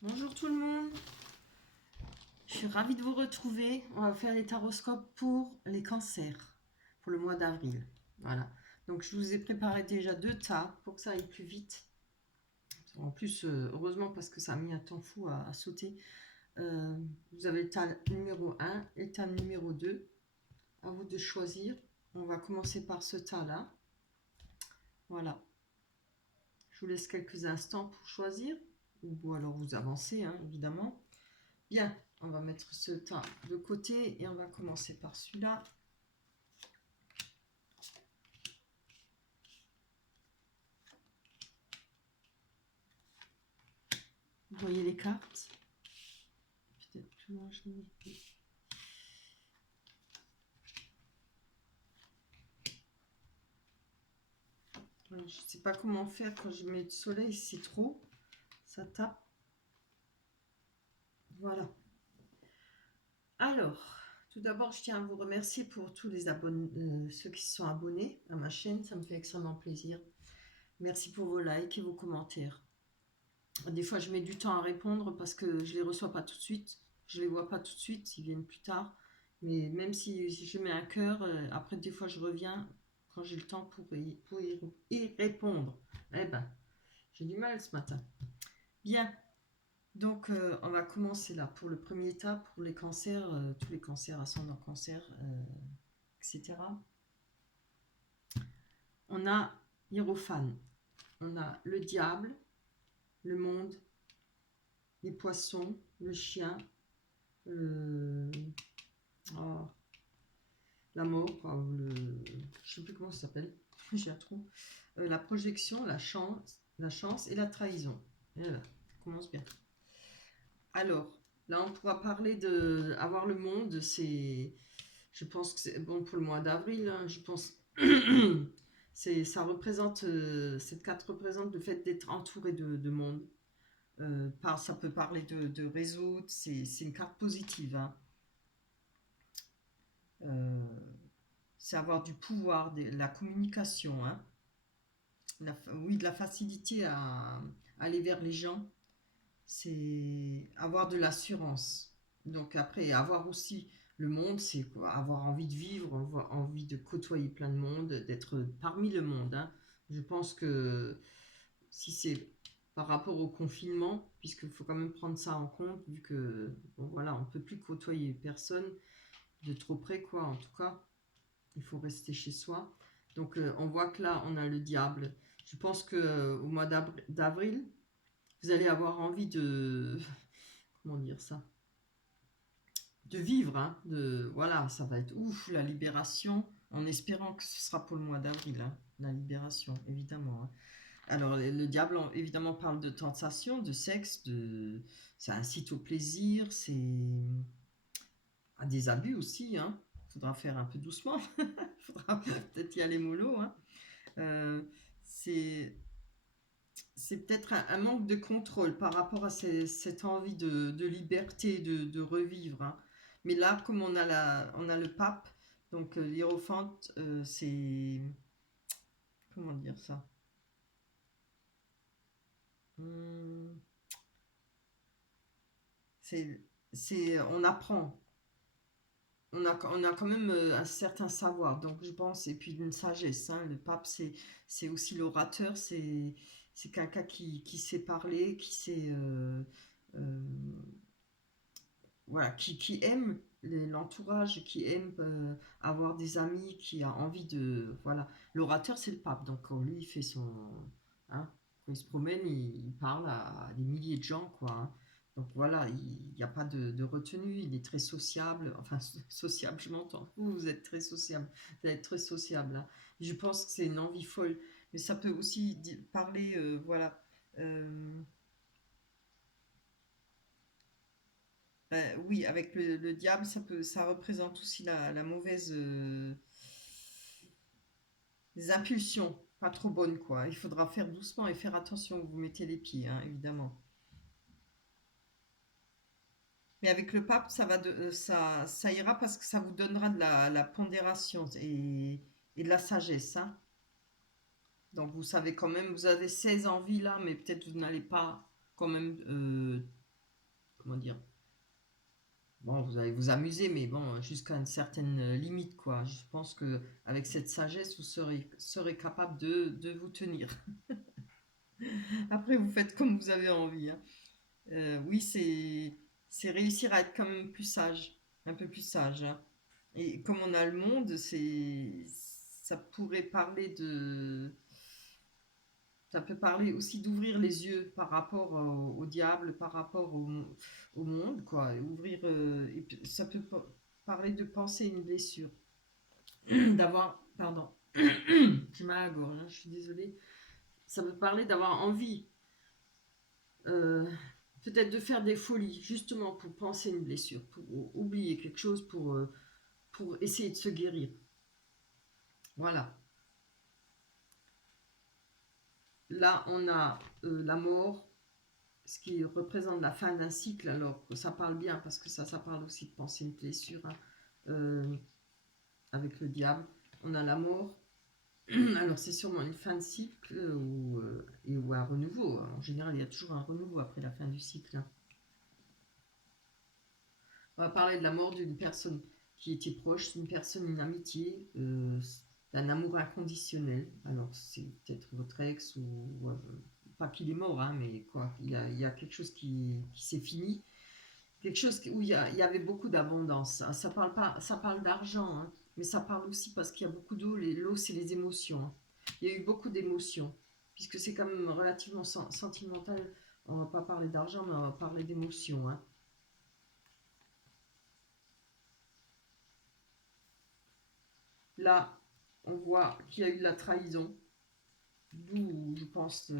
Bonjour tout le monde, je suis ravie de vous retrouver. On va faire les taroscopes pour les cancers, pour le mois d'avril. Voilà, donc je vous ai préparé déjà 2 tas pour que ça aille plus vite. En plus, heureusement parce que ça a mis un temps fou à sauter. Vous avez le tas numéro 1 et le tas numéro 2. À vous de choisir. On va commencer par ce tas-là. Voilà, je vous laisse quelques instants pour choisir. Ou alors vous avancez, hein, évidemment. Bien, on va mettre ce tas de côté et on va commencer par celui-là. Vous voyez les cartes? Peut-être plus loin, je mets. Je ne sais pas comment faire quand je mets le soleil, c'est trop. Ça tape. Voilà. Alors, tout d'abord, je tiens à vous remercier pour tous les abonnés, ceux qui se sont abonnés à ma chaîne. Ça me fait extrêmement plaisir. Merci pour vos likes et vos commentaires. Des fois, je mets du temps à répondre parce que je ne les reçois pas tout de suite. Je ne les vois pas tout de suite, ils viennent plus tard. Mais même si je mets un cœur, après, des fois, je reviens quand j'ai le temps pour y répondre. Eh ben, j'ai du mal ce matin. Bien, donc on va commencer là pour le premier état, pour les cancers, tous les cancers, ascendant cancer, etc. On a Hiérophane, on a le diable, le monde, les poissons, le chien, euh, oh, la mort, je sais plus comment ça s'appelle, j'ai un trou. La projection, la chance et la trahison. Et voilà, ça commence bien. Alors, là, on pourra parler de avoir le monde. Je pense que c'est bon pour le mois d'avril. Hein, je pense, ça représente, cette carte représente le fait d'être entouré de monde. Ça peut parler de réseau. C'est une carte positive. Hein. Euh, c'est avoir du pouvoir, de la communication. Hein. Oui, de la facilité à aller vers les gens. C'est avoir de l'assurance. Donc après, avoir aussi le monde, c'est quoi? Avoir envie de vivre, avoir envie de côtoyer plein de monde, d'être parmi le monde. Hein. Je pense que si c'est par rapport au confinement, puisqu'il faut quand même prendre ça en compte, vu que bon, voilà, on ne peut plus côtoyer personne de trop près, quoi, en tout cas, il faut rester chez soi. Donc on voit que là, on a le diable. Je pense que au mois d'avril, vous allez avoir envie de, comment dire ça, de vivre, hein, voilà, ça va être ouf, la libération, en espérant que ce sera pour le mois d'avril, hein, la libération, évidemment. Hein. Alors, le diable, évidemment, parle de tentation, de sexe, ça incite au plaisir, c'est à des abus aussi, hein. Faudra faire un peu doucement, faudra peut-être y aller mollo, hein. Euh, c'est c'est peut-être un manque de contrôle par rapport à cette envie de liberté, de revivre. Hein. Mais là, comme on a le pape, donc l'hiérophante, c'est... Comment dire ça? Hum, c'est, on apprend. On a quand même un certain savoir, donc je pense, et puis une sagesse. Hein. Le pape, c'est aussi l'orateur, c'est quelqu'un qui sait parler, qui sait... euh, voilà, qui aime l'entourage, qui aime avoir des amis, qui a envie de... Voilà, l'orateur, c'est le pape, donc quand lui, il fait son... Hein, quand il se promène, il parle à des milliers de gens, quoi. Hein. Donc voilà, il n'y a pas de retenue, il est très sociable, enfin sociable, je m'entends, vous êtes très sociable, vous êtes très sociable. Hein. Je pense que c'est une envie folle, mais ça peut aussi parler, voilà, euh, oui, avec le diable, ça représente aussi la mauvaise, les impulsions, pas trop bonnes, quoi. Il faudra faire doucement et faire attention où vous mettez les pieds, hein, évidemment. Mais avec le pape, ça ira parce que ça vous donnera de la pondération et de la sagesse, hein. Donc vous savez quand même, vous avez 16 envies là, mais peut-être vous n'allez pas quand même dire. Bon, vous allez vous amuser, mais bon, jusqu'à une certaine limite, quoi. Je pense que avec cette sagesse, vous serez capable de vous tenir. Après, vous faites comme vous avez envie, hein. Oui, c'est réussir à être quand même plus sage, un peu plus sage, hein. Et comme on a le monde, ça pourrait parler de, ça peut parler aussi d'ouvrir les yeux par rapport au diable, par rapport au monde, quoi. Et ouvrir, et puis ça peut parler de penser une blessure, d'avoir, pardon, j'ai mal à la gorge, hein, je suis désolée. Ça peut parler d'avoir envie, euh, peut-être de faire des folies, justement pour penser une blessure, pour oublier quelque chose, pour essayer de se guérir. Voilà. Là, on a la mort, ce qui représente la fin d'un cycle. Alors, ça parle bien parce que ça parle aussi de penser une blessure, hein, euh, avec le diable. On a la mort. Alors, c'est sûrement une fin de cycle ou un renouveau. En général, il y a toujours un renouveau après la fin du cycle, hein. On va parler de la mort d'une personne qui était proche, d'une personne, une amitié, d'un amour inconditionnel. Alors, c'est peut-être votre ex ou pas qu'il est mort, hein, mais quoi, il y a quelque chose qui s'est fini, quelque chose où il y avait beaucoup d'abondance. Ça parle pas, ça parle d'argent, hein, mais ça parle aussi parce qu'il y a beaucoup d'eau. L'eau, c'est les émotions, hein. Il y a eu beaucoup d'émotions, puisque c'est quand même relativement sentimental. On va pas parler d'argent, mais on va parler d'émotions, hein. Là, on voit qu'il y a eu de la trahison, d'où je pense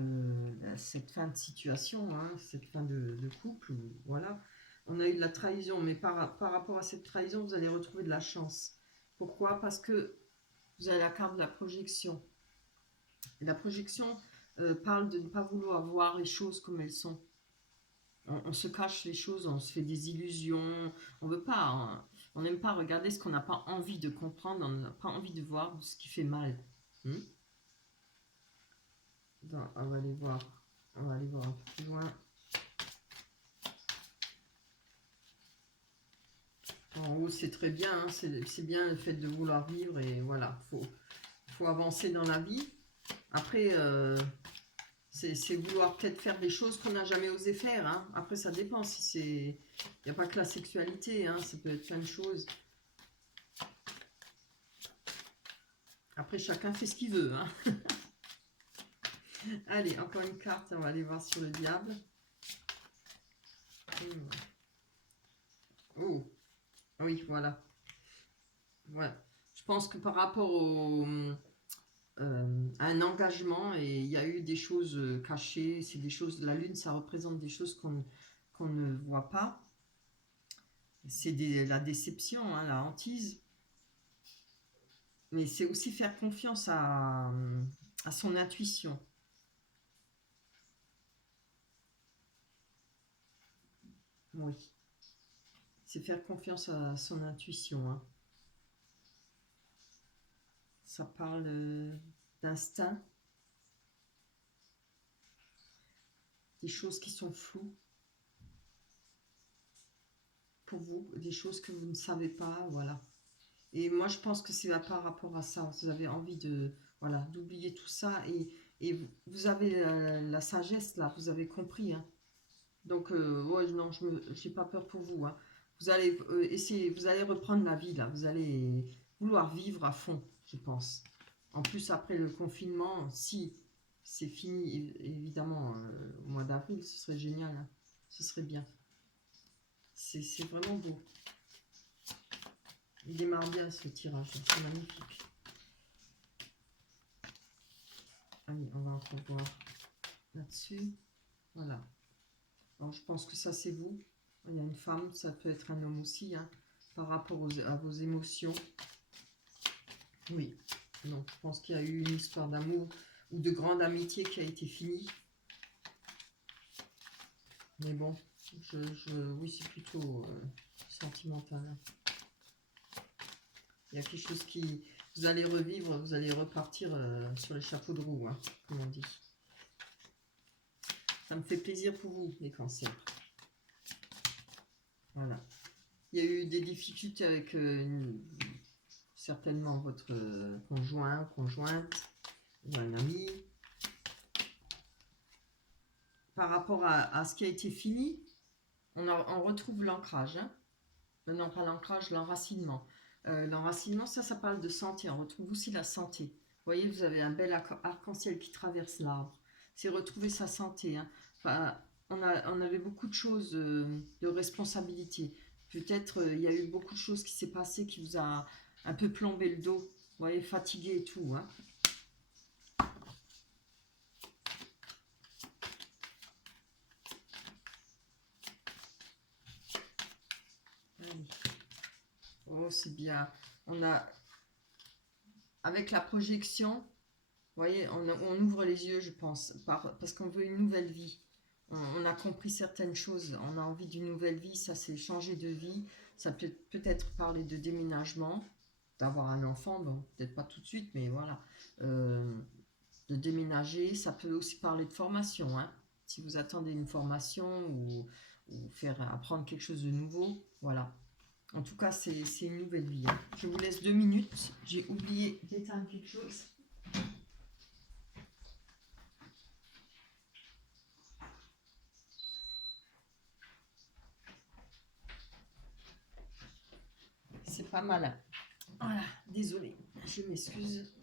cette fin de situation, hein, cette fin de couple. Voilà, on a eu de la trahison, mais par rapport à cette trahison, vous allez retrouver de la chance. Pourquoi? Parce que vous avez la carte de la projection. Et la projection parle de ne pas vouloir voir les choses comme elles sont. On se cache les choses, on se fait des illusions, on veut pas, hein, on n'aime pas regarder ce qu'on n'a pas envie de comprendre, on n'a pas envie de voir ce qui fait mal. Hmm. Attends, on va aller voir un peu plus loin. En haut, c'est très bien, hein, c'est bien le fait de vouloir vivre et voilà, faut avancer dans la vie. Après, c'est vouloir peut-être faire des choses qu'on n'a jamais osé faire, hein. Après, ça dépend si c'est, il n'y a pas que la sexualité, hein, ça peut être plein de choses. Après, chacun fait ce qu'il veut, hein. Allez, encore une carte, on va aller voir sur le diable. Oh, oui, voilà. Ouais. Je pense que par rapport à un engagement, et il y a eu des choses cachées, c'est des choses, la lune, ça représente des choses qu'on ne voit pas. C'est la déception, hein, la hantise. Mais c'est aussi faire confiance à son intuition. Oui. C'est faire confiance à son intuition, hein. Ça parle d'instinct, des choses qui sont floues pour vous, des choses que vous ne savez pas, voilà. Et moi, je pense que c'est par rapport à ça. Vous avez envie de, voilà, d'oublier tout ça et vous avez la sagesse là, vous avez compris, hein. Donc, ouais, non, je n'ai pas peur pour vous, hein. Vous allez essayer, vous allez reprendre la vie là, vous allez vouloir vivre à fond, je pense. En plus, après le confinement, si c'est fini, évidemment, au mois d'avril, ce serait génial, hein. Ce serait bien. C'est vraiment beau. Il démarre bien ce tirage, c'est magnifique. Allez, on va encore voir là-dessus. Voilà. Alors, je pense que ça, c'est vous. Il y a une femme, ça peut être un homme aussi, hein, par rapport à vos émotions. Oui. Donc, je pense qu'il y a eu une histoire d'amour ou de grande amitié qui a été finie. Mais bon, oui, c'est plutôt sentimental, hein. Il y a quelque chose qui... Vous allez revivre, vous allez repartir sur les chapeaux de roue, hein, comme on dit. Ça me fait plaisir pour vous, les cancers. il y a eu des difficultés avec certainement votre conjoint, conjointe, ou un ami. Par rapport à ce qui a été fini, on retrouve l'ancrage. Hein. Non, pas l'ancrage, l'enracinement. L'enracinement, ça parle de santé. On retrouve aussi la santé. Vous voyez, vous avez un bel arc-en-ciel qui traverse l'arbre. C'est retrouver sa santé. Hein. Enfin, on avait beaucoup de choses de responsabilité. Peut-être il y a eu beaucoup de choses qui s'est passé qui vous a un peu plombé le dos. Vous voyez, fatigué et tout. Hein. Oh, c'est bien. On a, avec la projection, vous voyez, on ouvre les yeux, je pense, parce qu'on veut une nouvelle vie. On a compris certaines choses. On a envie d'une nouvelle vie. Ça, c'est changer de vie. Ça peut peut-être parler de déménagement, d'avoir un enfant. Bon, peut-être pas tout de suite, mais voilà. De déménager. Ça peut aussi parler de formation. Hein. Si vous attendez une formation ou faire apprendre quelque chose de nouveau, voilà. En tout cas, c'est une nouvelle vie. Hein. Je vous laisse 2 minutes. J'ai oublié d'éteindre quelque chose. C'est pas mal. Voilà, désolée. Je m'excuse.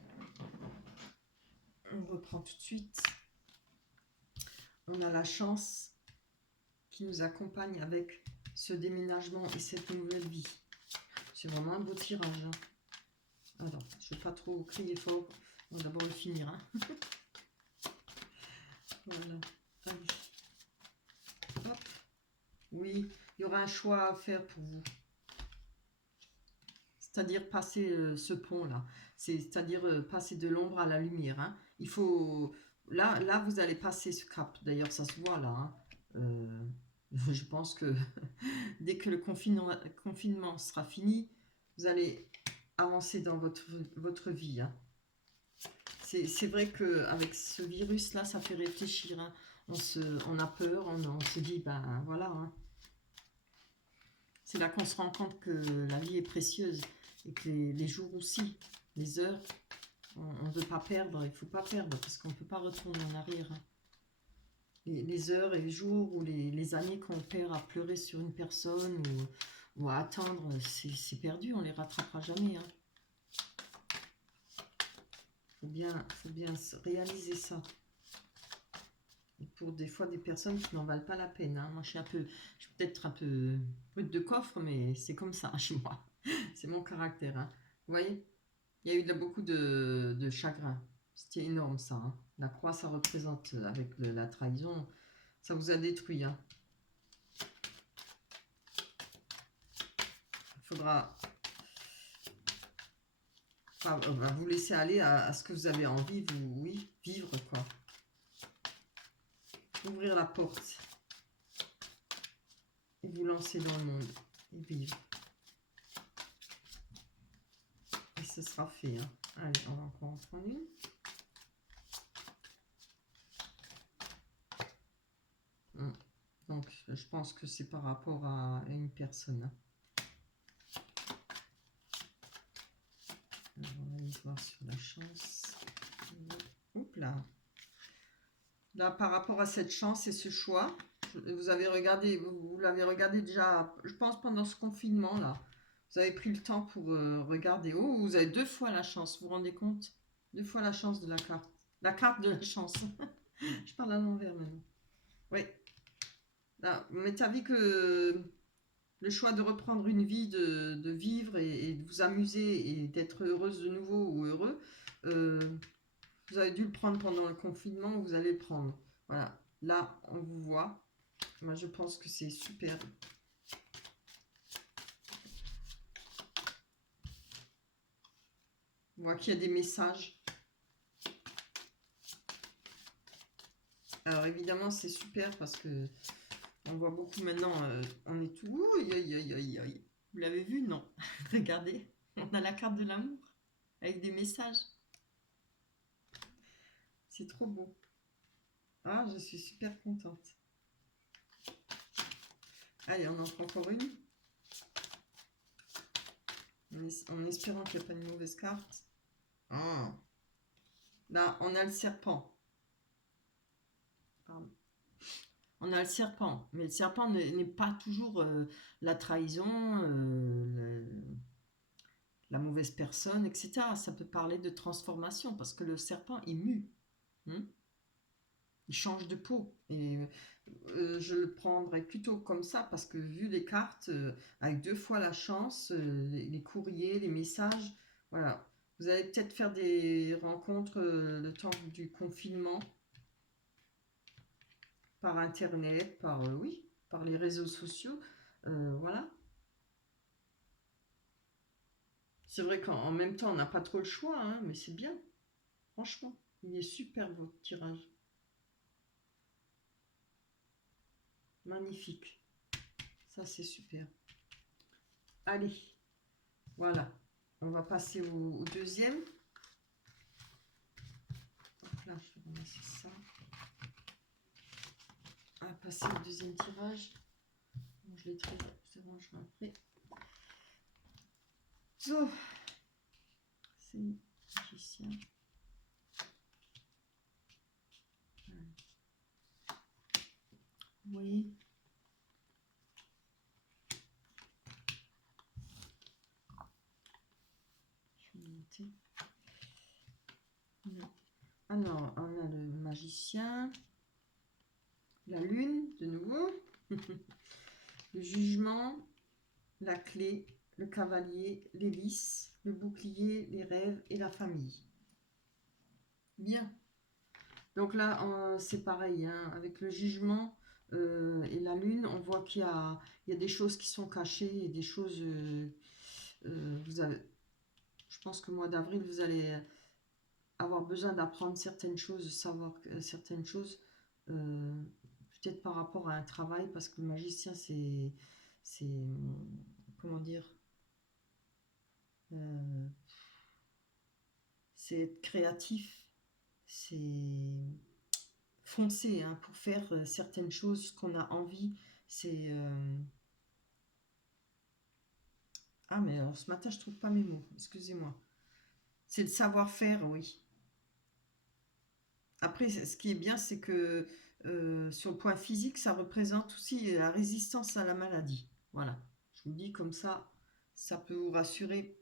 On reprend tout de suite. On a la chance qui nous accompagne avec ce déménagement et cette nouvelle vie. C'est vraiment un beau tirage. Hein. Alors, je ne vais pas trop crier fort. On va d'abord le finir. Hein. Voilà. Allez. Hop. Oui, il y aura un choix à faire pour vous. C'est-à-dire passer ce pont-là. C'est-à-dire passer de l'ombre à la lumière. Hein. Il faut... Là, vous allez passer ce cap. D'ailleurs, ça se voit là. Hein. Je pense que dès que le confinement sera fini, vous allez avancer dans votre vie. Hein. C'est vrai qu'avec ce virus-là, ça fait réfléchir. Hein. On a peur, on se dit, ben voilà. Hein. C'est là qu'on se rend compte que la vie est précieuse et que les jours aussi, les heures, on ne veut pas perdre, il ne faut pas perdre parce qu'on ne peut pas retourner en arrière. Hein. Les heures et les jours ou les années qu'on perd à pleurer sur une personne ou à attendre, c'est perdu, on ne les rattrapera jamais. Hein. Faut bien réaliser ça. Et pour des fois des personnes qui n'en valent pas la peine. Hein. Moi, je suis peut-être un peu brute de coffre, mais c'est comme ça chez moi. C'est mon caractère. Hein. Vous voyez, il y a eu beaucoup de chagrin. C'était énorme ça. Hein. La croix, ça représente avec la trahison, ça vous a détruit. Hein. Il faudra vous laisser aller à ce que vous avez envie, oui, vivre quoi. Ouvrir la porte et vous lancer dans le monde et vivre. Et ce sera fait. Hein. Allez, on va encore en prendre une. Donc, je pense que c'est par rapport à une personne. Hein. Alors, on va aller voir sur la chance. Oups là. Là, par rapport à cette chance et ce choix, vous avez regardé, vous l'avez regardé déjà, je pense pendant ce confinement là. Vous avez pris le temps pour regarder. Oh, vous avez 2 fois la chance, vous vous rendez compte? 2 fois la chance de la carte. La carte de la chance. Je parle à l'envers maintenant. Oui. Là, mais tu as vu que le choix de reprendre une vie, de vivre et de vous amuser et d'être heureuse de nouveau ou heureux, vous avez dû le prendre pendant le confinement, vous allez le prendre. Voilà, là, on vous voit. Moi, je pense que c'est super. On voit qu'il y a des messages. Alors, évidemment, c'est super parce que on voit beaucoup maintenant, on est tout... Vous l'avez vu? Non. Regardez, on a la carte de l'amour avec des messages. C'est trop beau. Ah, je suis super contente. Allez, on en prend encore une. en espérant qu'il n'y a pas une mauvaise carte. Ah. Là, on a le serpent. Pardon. On a le serpent, mais le serpent n'est pas toujours la trahison, la mauvaise personne, etc. Ça peut parler de transformation, parce que le serpent, il mue. Hein, il change de peau. Et je le prendrais plutôt comme ça, parce que vu les cartes, avec 2 fois la chance, les courriers, les messages, voilà. Vous allez peut-être faire des rencontres le temps du confinement, par Internet, oui, par les réseaux sociaux. Voilà. C'est vrai qu'en même temps, on n'a pas trop le choix, hein, mais c'est bien. Franchement, il est super votre tirage. Magnifique. Ça, c'est super. Allez, voilà. On va passer au deuxième. Donc là, je vais ramasser ça. On va passer au deuxième tirage. Bon, je les rangerai après. So, c'est magicien. Oui. Je vais noter. Non. Alors, on a le magicien, la lune, de nouveau, le jugement, la clé, le cavalier, l'hélice, le bouclier, les rêves et la famille. Bien. Donc là, c'est pareil, hein, avec le jugement et la lune, on voit qu'il y a des choses qui sont cachées et des choses... je pense que le mois d'avril, vous allez avoir besoin d'apprendre certaines choses, de savoir certaines choses, peut-être par rapport à un travail, parce que le magicien, c'est comment dire, euh, c'est être créatif, c'est foncer, hein, pour faire certaines choses qu'on a envie. C'est ah, mais alors ce matin je trouve pas mes mots, excusez-moi. C'est le savoir-faire, oui. Après, ce qui est bien, c'est que sur le point physique, ça représente aussi la résistance à la maladie. Voilà, je vous le dis comme ça peut vous rassurer.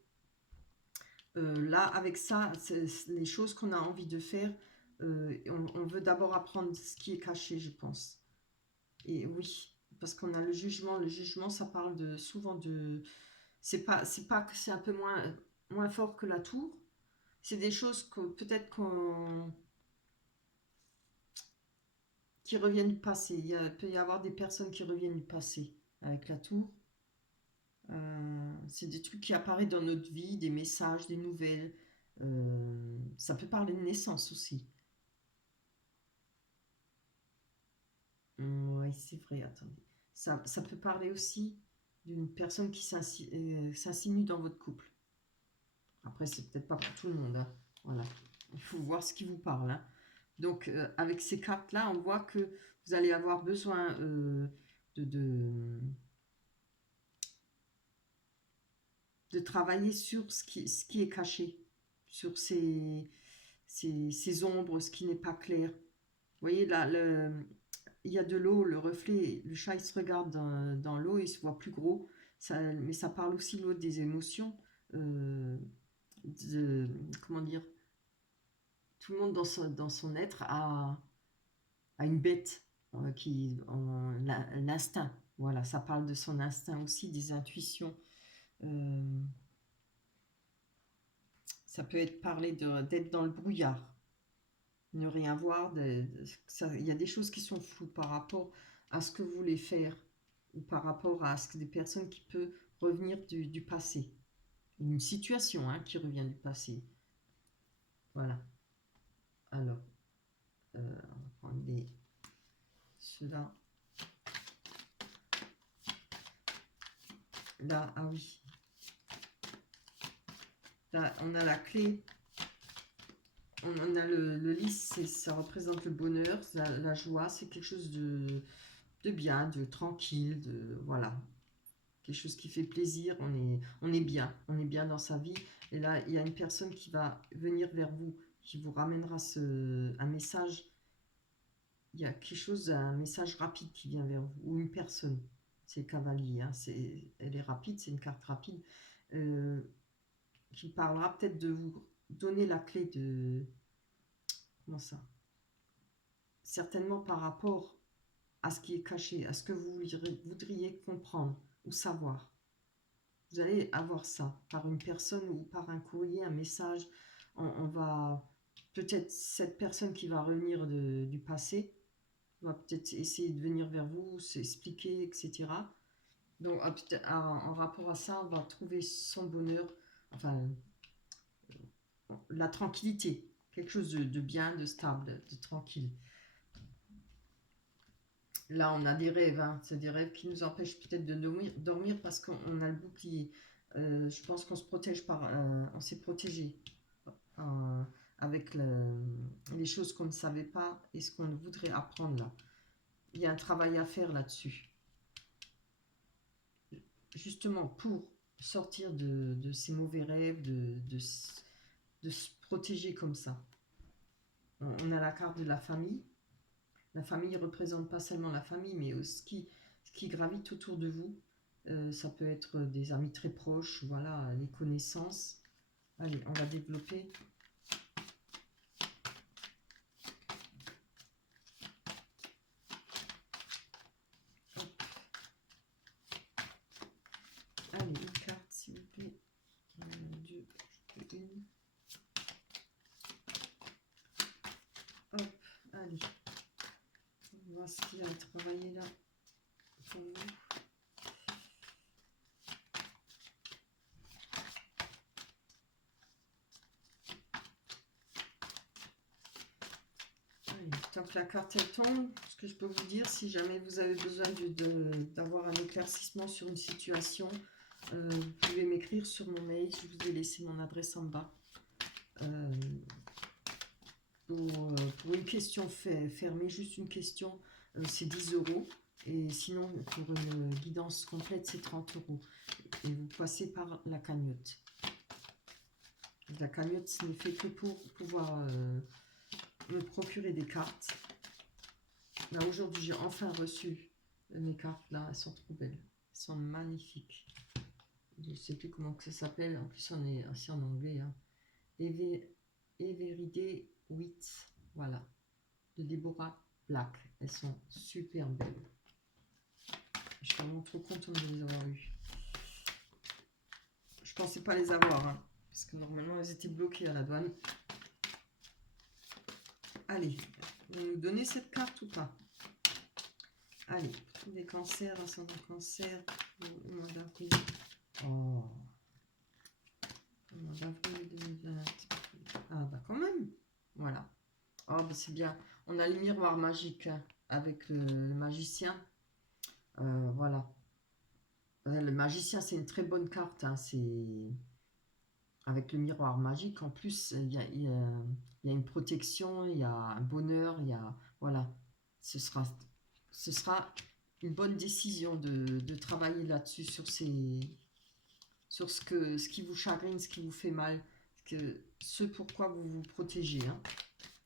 Là, avec ça, c'est les choses qu'on a envie de faire. On veut d'abord apprendre ce qui est caché, je pense. Et oui, parce qu'on a le jugement. Le jugement, ça parle souvent de... C'est pas que c'est un peu moins fort que la tour. C'est des choses que peut-être qui reviennent du passé. Peut y avoir des personnes qui reviennent du passé avec la tour. C'est des trucs qui apparaissent dans notre vie, des messages, des nouvelles. Ça peut parler de naissance aussi. Oui, c'est vrai, attendez. Ça peut parler aussi d'une personne qui s'insinue dans votre couple. Après, c'est peut-être pas pour tout le monde, hein. Voilà. Il faut voir ce qui vous parle, hein. Donc, avec ces cartes-là, on voit que vous allez avoir besoin de travailler sur ce qui est caché, sur ces ombres, ce qui n'est pas clair. Vous voyez, là, il y a de l'eau, le reflet, le chat il se regarde dans l'eau, il se voit plus gros, mais ça parle aussi l'eau des émotions, euh, comment dire, tout le monde dans son être a une bête l'instinct. Voilà, ça parle de son instinct aussi, des intuitions. Euh, Ça peut être parler d'être dans le brouillard, ne rien voir. Il y a des choses qui sont floues par rapport à ce que vous voulez faire ou par rapport à des personnes qui peuvent revenir du passé. Une situation, hein, qui revient du passé. Voilà. Alors, on va prendre ceux-là. Là, ah oui. Là, on a la clé. On a le lys, ça représente le bonheur, la joie, c'est quelque chose de bien, de tranquille, voilà. quelque chose qui fait plaisir, on est bien dans sa vie. Et là, il y a une personne qui va venir vers vous, qui vous ramènera un message. Il y a quelque chose, un message rapide qui vient vers vous, ou une personne. C'est le cavalier, hein, elle est rapide, c'est une carte rapide, euh, qui parlera peut-être de vous donner la clé de... Comment ça? Certainement par rapport à ce qui est caché, à ce que vous voudriez comprendre ou savoir. Vous allez avoir ça par une personne ou par un courrier, un message. On va peut-être cette personne qui va revenir du passé va peut-être essayer de venir vers vous, s'expliquer, etc. Donc en rapport à ça, on va trouver son bonheur, enfin la tranquillité, quelque chose de bien, de stable, de tranquille. Là, on a des rêves, hein. C'est des rêves qui nous empêchent peut-être de dormir parce qu'on a le bouclier. Je pense qu'on se protège on s'est protégé euh, avec les choses qu'on ne savait pas et ce qu'on voudrait apprendre là. Il y a un travail à faire là-dessus. Justement, pour sortir de ces mauvais rêves, de se protéger comme ça. On a la carte de la famille. La famille ne représente pas seulement la famille, mais ce qui gravite autour de vous. Ça peut être des amis très proches, voilà, les connaissances. Allez, on va développer. Hop. Allez, une carte, s'il vous plaît. Deux, une. Hop, allez. On voit ce qu'il y a à travailler là pour vous. Tant que la carte elle tombe, ce que je peux vous dire, si jamais vous avez besoin d'avoir un éclaircissement sur une situation, vous pouvez m'écrire sur mon mail. Je vous ai laissé mon adresse en bas. Pour une question fermée, juste une question, c'est 10 €. Et sinon, pour une guidance complète, c'est 30 €. Et vous passez par la cagnotte. La cagnotte, ce n'est fait que pour pouvoir me procurer des cartes. Là, aujourd'hui, j'ai enfin reçu mes cartes. Là, elles sont trop belles. Elles sont magnifiques. Je ne sais plus comment que ça s'appelle. En plus, on est aussi en anglais. Hein. Everyday Wit. Voilà. De Deborah Black. Elles sont super belles. Je suis vraiment trop contente de les avoir eues. Je pensais pas les avoir. Hein, parce que normalement, elles étaient bloquées à la douane. Allez, vous nous donnez cette carte ou pas? Allez, des cancers, ascendant cancer, au mois d'avril. Oh, au mois d'avril 2020. Ah bah quand même, voilà. Oh bah c'est bien. On a le miroir magique hein, avec le magicien. Voilà. Le magicien, c'est une très bonne carte. Hein, c'est avec le miroir magique. En plus, il y a une protection, il y a un bonheur, il y a voilà. Ce sera une bonne décision de travailler là-dessus sur ce qui vous chagrine, ce qui vous fait mal, ce pourquoi vous vous protégez, hein,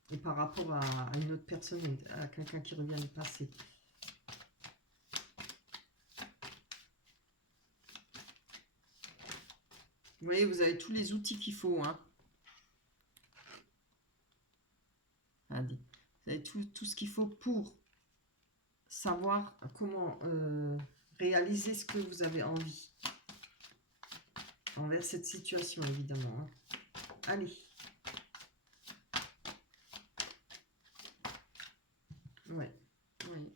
et par rapport à une autre personne, à quelqu'un qui revient du passé. Vous voyez, vous avez tous les outils qu'il faut, hein. Allez. Vous avez tout ce qu'il faut pour savoir comment réaliser ce que vous avez envie envers cette situation, évidemment. Hein. Allez. Ouais. Oui.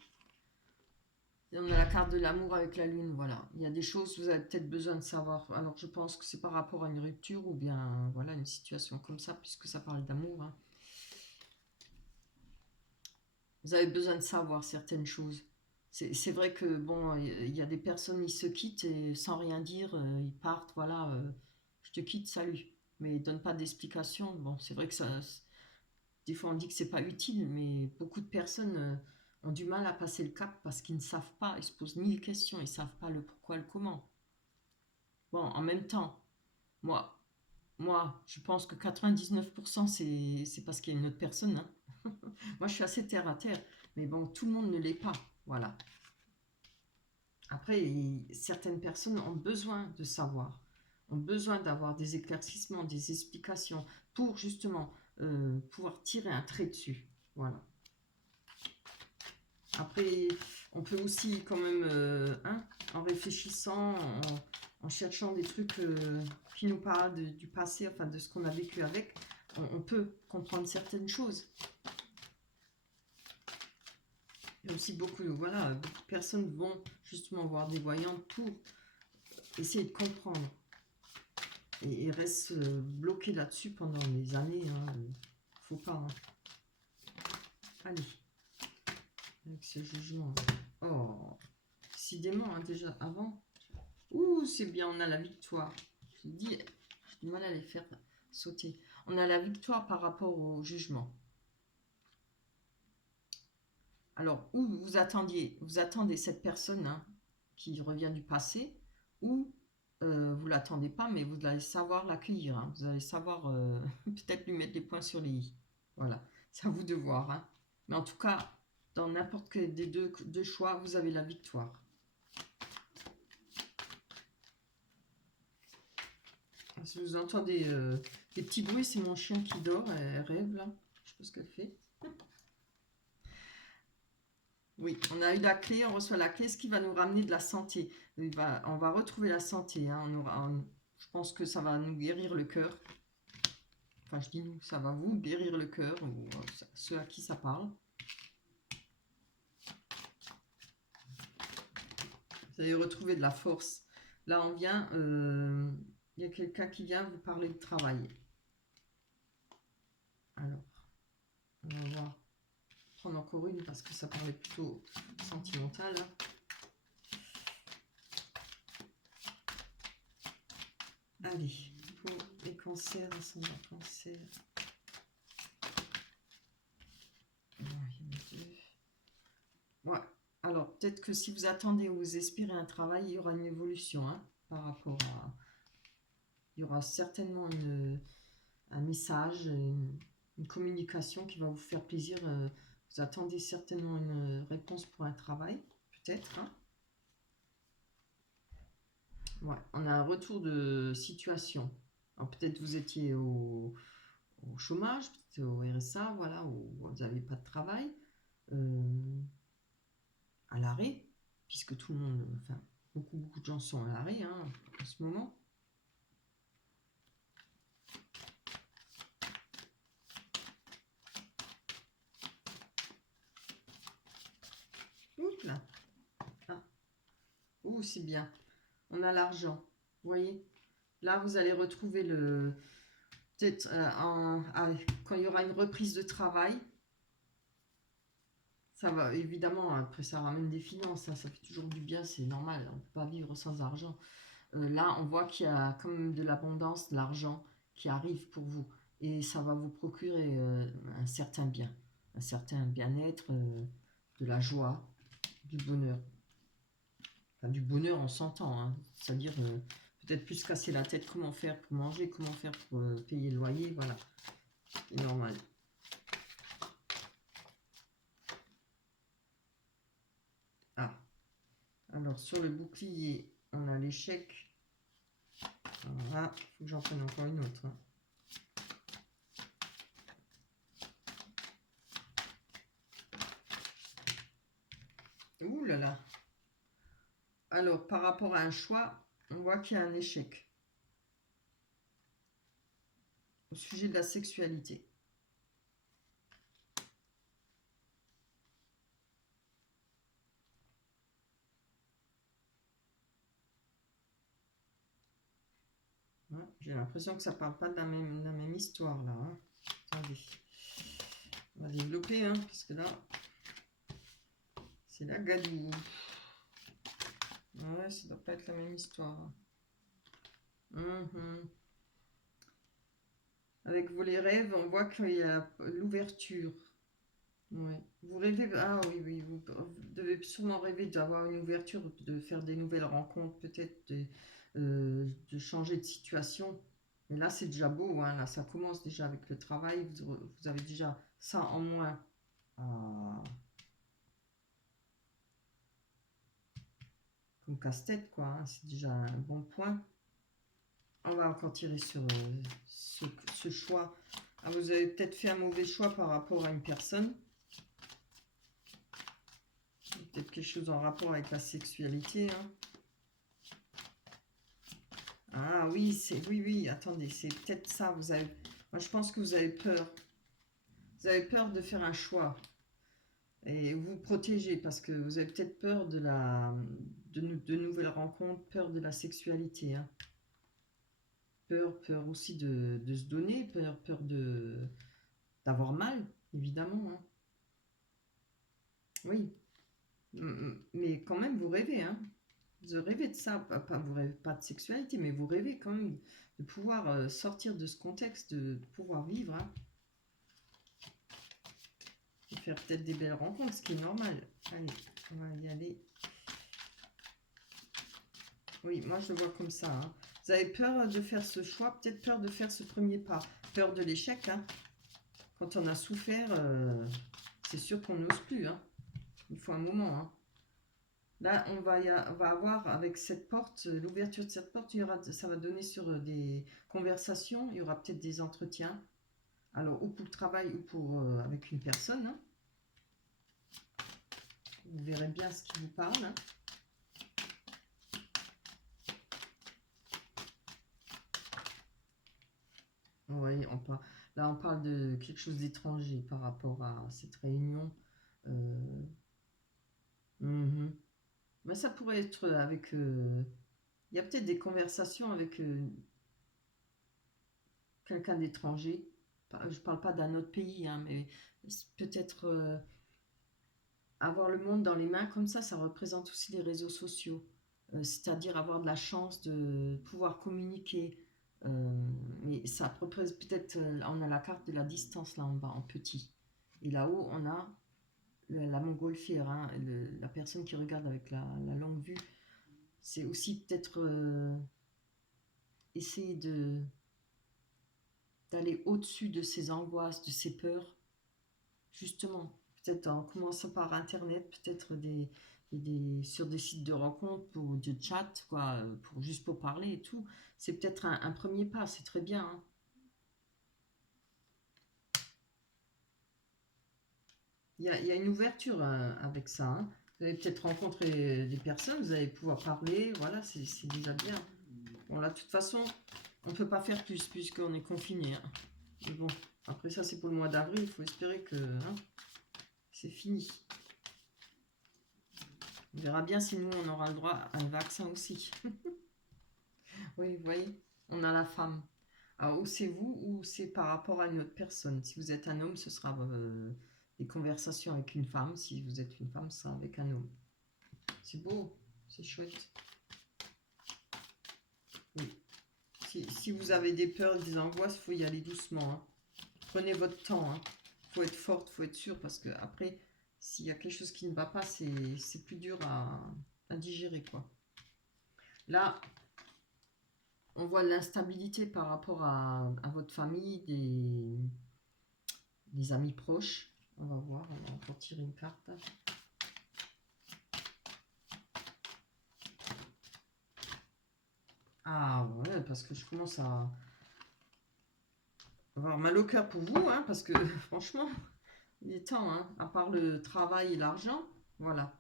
Et on a la carte de l'amour avec la lune, voilà. Il y a des choses que vous avez peut-être besoin de savoir. Alors je pense que c'est par rapport à une rupture ou bien voilà une situation comme ça, puisque ça parle d'amour. Hein. Vous avez besoin de savoir certaines choses. C'est vrai que bon, il y a des personnes, ils se quittent et sans rien dire, ils partent, voilà, je te quitte, salut. Mais ils donnent pas d'explication. Bon, c'est vrai que ça, des fois on dit que c'est pas utile, mais beaucoup de personnes ont du mal à passer le cap parce qu'ils ne savent pas, ils se posent ni les questions, ils ne savent pas le pourquoi, le comment. Bon, en même temps, moi, je pense que 99% c'est parce qu'il y a une autre personne, hein. Moi, je suis assez terre à terre, mais bon, tout le monde ne l'est pas, voilà. Après, certaines personnes ont besoin de savoir, ont besoin d'avoir des éclaircissements, des explications pour justement pouvoir tirer un trait dessus. Voilà. Après, on peut aussi quand même, hein, en réfléchissant, en cherchant des trucs qui nous parlent du passé, enfin de ce qu'on a vécu avec, on peut comprendre certaines choses. Il y a aussi beaucoup de personnes vont justement voir des voyants pour essayer de comprendre. Et restent bloqués là-dessus pendant des années. Hein. Faut pas. Hein. Allez. Avec ce jugement. Oh. Décidément, hein, déjà avant. Ouh, c'est bien, on a la victoire. Je dis, j'ai du mal à les faire sauter. On a la victoire par rapport au jugement. Alors, où vous attendez cette personne hein, qui revient du passé, ou vous l'attendez pas, mais vous allez savoir l'accueillir. Hein. Vous allez savoir peut-être lui mettre les points sur les i. Voilà, c'est à vous de voir. Hein. Mais en tout cas, dans n'importe quel des deux choix, vous avez la victoire. Si vous entendez des petits bruits, c'est mon chien qui dort, elle rêve là. Je sais pas ce qu'elle fait. Oui, on a eu la clé, on reçoit la clé, ce qui va nous ramener de la santé. On va retrouver la santé. Hein. Je pense que ça va nous guérir le cœur. Enfin, je dis nous, ça va vous guérir le cœur, ou ceux à qui ça parle. Vous allez retrouver de la force. Là, on vient, il y a quelqu'un qui vient vous parler de travail. Alors, on va voir. Prendre encore une parce que ça parlait plutôt sentimental. Hein. Allez, pour les cancers, ascendant cancer. Ouais. Alors, peut-être que si vous attendez ou vous espérez un travail, il y aura une évolution hein, par rapport à... Il y aura certainement un message, une communication qui va vous faire plaisir. Vous attendez certainement une réponse pour un travail, peut-être. Hein. Ouais, on a un retour de situation. Alors peut-être vous étiez au chômage, peut-être au RSA, voilà, où vous n'avez pas de travail, à l'arrêt, puisque tout le monde, enfin, beaucoup de gens sont à l'arrêt hein, en ce moment. Ouh là, ah. Ouh, c'est bien. On a l'argent, vous voyez. Là, vous allez retrouver le... Peut-être quand il y aura une reprise de travail, ça va, évidemment, après ça ramène des finances, ça fait toujours du bien, c'est normal, on ne peut pas vivre sans argent. Là, on voit qu'il y a quand même de l'abondance, de l'argent qui arrive pour vous. Et ça va vous procurer un certain bien, un certain bien-être, de la joie, du bonheur. Enfin, du bonheur, on s'entend, hein. C'est-à-dire peut-être plus casser la tête, comment faire pour manger, comment faire pour payer le loyer, voilà. C'est normal. Ah, alors sur le bouclier, on a l'échec. Voilà, il faut que j'en prenne encore une autre. Hein. Ouh là là. Alors, par rapport à un choix, on voit qu'il y a un échec. Au sujet de la sexualité. Ouais, j'ai l'impression que ça parle pas de la même histoire là. Hein. Attendez. On va développer, hein, puisque là, c'est la gadoue. Ouais, ça doit pas être la même histoire. Avec vos les rêves, on voit qu'il y a l'ouverture. Ouais. Vous rêvez, ah oui, oui, vous devez sûrement rêver d'avoir une ouverture, de faire des nouvelles rencontres, peut-être de changer de situation. Mais là, c'est déjà beau, hein, là, ça commence déjà avec le travail, vous avez déjà ça en moins. Ah, comme casse-tête, quoi, hein, c'est déjà un bon point. On va encore tirer sur ce choix. Ah, vous avez peut-être fait un mauvais choix par rapport à une personne. Peut-être quelque chose en rapport avec la sexualité, hein. Ah oui, oui, oui, attendez, c'est peut-être ça. Moi, je pense que vous avez peur. Vous avez peur de faire un choix et vous protéger parce que vous avez peut-être peur de nouvelles rencontres, peur de la sexualité, hein. Peur aussi de se donner, peur d'avoir mal, évidemment, hein. Oui, mais quand même, vous rêvez, hein. Vous rêvez de ça, vous rêvez pas de sexualité, mais vous rêvez quand même de pouvoir sortir de ce contexte, de pouvoir vivre, hein. Et faire peut-être des belles rencontres, ce qui est normal. Allez, on va y aller. Oui, moi je le vois comme ça, hein. Vous avez peur de faire ce choix, peut-être peur de faire ce premier pas, peur de l'échec, hein. Quand on a souffert, c'est sûr qu'on n'ose plus, hein. Il faut un moment, hein. Là, on va avoir avec cette porte, l'ouverture de cette porte, ça va donner sur des conversations, il y aura peut-être des entretiens. Alors, ou pour le travail ou pour avec une personne, hein. Vous verrez bien ce qui vous parle, hein. Oui, là, on parle de quelque chose d'étranger par rapport à cette réunion. Euh, mhm. Ben, ça pourrait être avec... il y a peut-être des conversations avec quelqu'un d'étranger. Je parle pas d'un autre pays, hein, mais peut-être avoir le monde dans les mains comme ça représente aussi les réseaux sociaux. C'est-à-dire avoir de la chance de pouvoir communiquer. Euh, mais ça représente peut-être, on a la carte de la distance là en bas, en petit. Et là-haut, on a la montgolfière, hein, la personne qui regarde avec la longue vue. C'est aussi peut-être essayer d'aller au-dessus de ses angoisses, de ses peurs, justement. Peut-être en commençant par Internet, peut-être sur des sites de rencontres, pour de chat, quoi, juste pour parler et tout. C'est peut-être un premier pas, c'est très bien, hein. Il y a une ouverture avec ça, hein. Vous allez peut-être rencontrer des personnes, vous allez pouvoir parler, voilà, c'est déjà bien. Bon, là, de toute façon, on ne peut pas faire plus puisqu'on est confiné, hein. Mais bon, après ça, c'est pour le mois d'avril, il faut espérer que hein, c'est fini. On verra bien si nous, on aura le droit à un vaccin aussi. Oui, vous voyez, on a la femme. Alors, ou c'est vous, ou c'est par rapport à une autre personne. Si vous êtes un homme, ce sera des conversations avec une femme. Si vous êtes une femme, ce sera avec un homme. C'est beau, c'est chouette. Oui. Si vous avez des peurs, des angoisses, il faut y aller doucement, hein. Prenez votre temps, hein. Faut être forte, faut être sûre, parce que après, s'il y a quelque chose qui ne va pas, c'est plus dur à digérer, quoi. Là, on voit l'instabilité par rapport à votre famille, des amis proches. On va voir, on va encore tirer une carte. Ah ouais, parce que je commence à avoir mal au cœur pour vous, hein, parce que franchement, il est temps, hein, à part le travail et l'argent, voilà.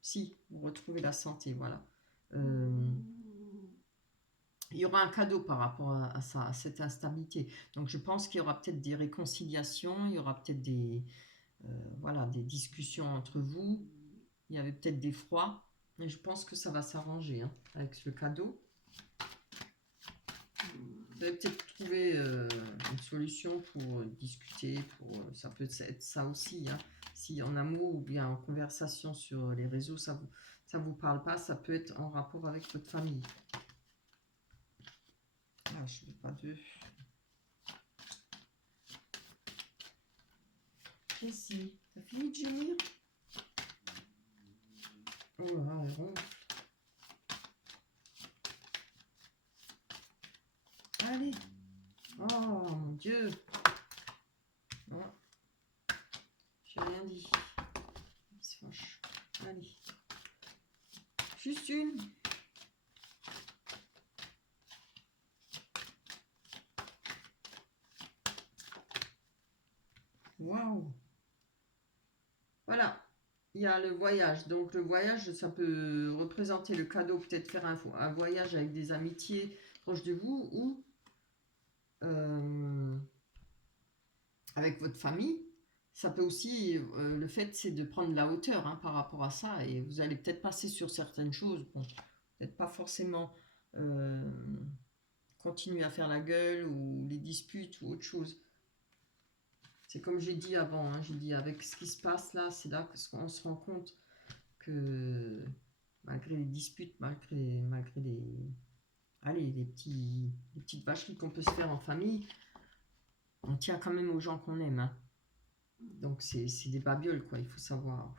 Si, vous retrouvez la santé, voilà. Euh, il y aura un cadeau par rapport à ça, à cette instabilité. Donc je pense qu'il y aura peut-être des réconciliations, il y aura peut-être voilà, des discussions entre vous. Il y avait peut-être des froids, mais je pense que ça va s'arranger, hein, avec le cadeau. Vous allez peut-être trouver une solution pour discuter, ça peut être ça aussi, hein. Si en amour ou bien en conversation sur les réseaux, ça vous parle pas, ça peut être en rapport avec votre famille. Ah, je ne veux pas deux. Ici. T'as fini de gémir? Oh là, elle ronfle. Allez. Oh mon Dieu. Oh. J'ai rien dit. Il se fâche. Allez. Juste une. Waouh. Voilà. Il y a le voyage. Donc le voyage, ça peut représenter le cadeau, peut-être faire un voyage avec des amitiés proches de vous ou avec votre famille. Ça peut aussi, le fait, c'est de prendre la hauteur hein, par rapport à ça. Et vous allez peut-être passer sur certaines choses. Bon, peut-être pas forcément continuer à faire la gueule ou les disputes ou autre chose. C'est comme j'ai dit avant, hein, j'ai dit avec ce qui se passe là, c'est là qu'on se rend compte que malgré les disputes, malgré les petites vacheries qu'on peut se faire en famille, on tient quand même aux gens qu'on aime. Hein. Donc c'est des babioles, quoi, il faut savoir.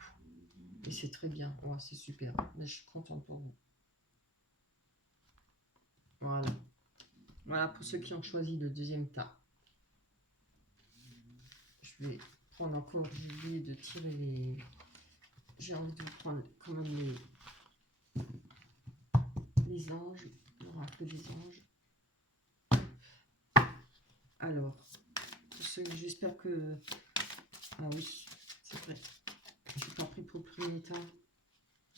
Et c'est très bien, ouais, c'est super. Mais je suis contente pour vous. Voilà. Voilà pour ceux qui ont choisi le deuxième tas. Je vais prendre encore, j'ai oublié de tirer les... J'ai envie de vous prendre quand même les anges. Il n'y aura que les anges. Alors, j'espère que... Ah oui, c'est vrai. Je n'ai pas pris pour le premier tas.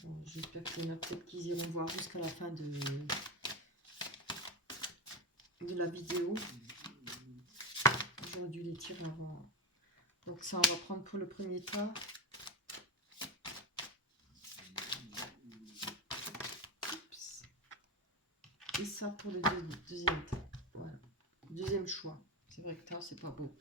Bon, j'espère qu'il y en a peut-être qu'ils iront voir jusqu'à la fin de la vidéo. J'aurais dû les tirer avant. Donc ça, on va prendre pour le premier tas. Oups. Et ça pour le deuxième tas. Voilà. Deuxième choix. C'est vrai que c'est pas beau.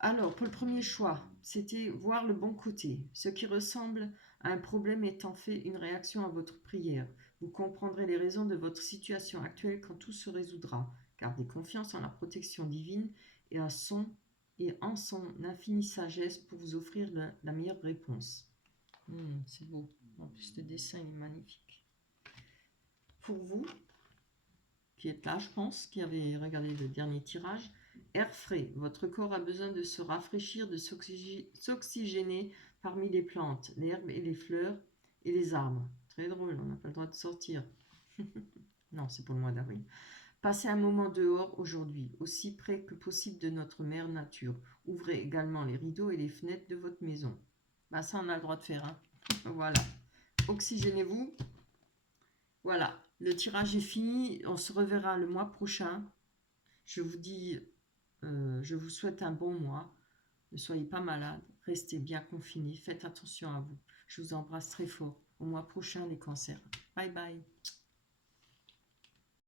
Alors, pour le premier choix, c'était voir le bon côté. Ce qui ressemble à un problème est en fait une réaction à votre prière. Vous comprendrez les raisons de votre situation actuelle quand tout se résoudra. Gardez confiance en la protection divine et en son infinie sagesse pour vous offrir la meilleure réponse. C'est beau. En plus, le dessin est magnifique. Pour vous, qui êtes là, je pense, qui avez regardé le dernier tirage, air frais. Votre corps a besoin de se rafraîchir, de s'oxygéner parmi les plantes, les herbes et les fleurs et les arbres. Très drôle, on n'a pas le droit de sortir. Non, c'est pour le mois d'avril. Passez un moment dehors aujourd'hui, aussi près que possible de notre mère nature. Ouvrez également les rideaux et les fenêtres de votre maison. Bah, ça, on a le droit de faire. Hein. Voilà. Oxygénez-vous. Voilà. Le tirage est fini. On se reverra le mois prochain. Je vous dis, je vous souhaite un bon mois. Ne soyez pas malade. Restez bien confinés. Faites attention à vous. Je vous embrasse très fort. Au mois prochain, les cancers. Bye bye.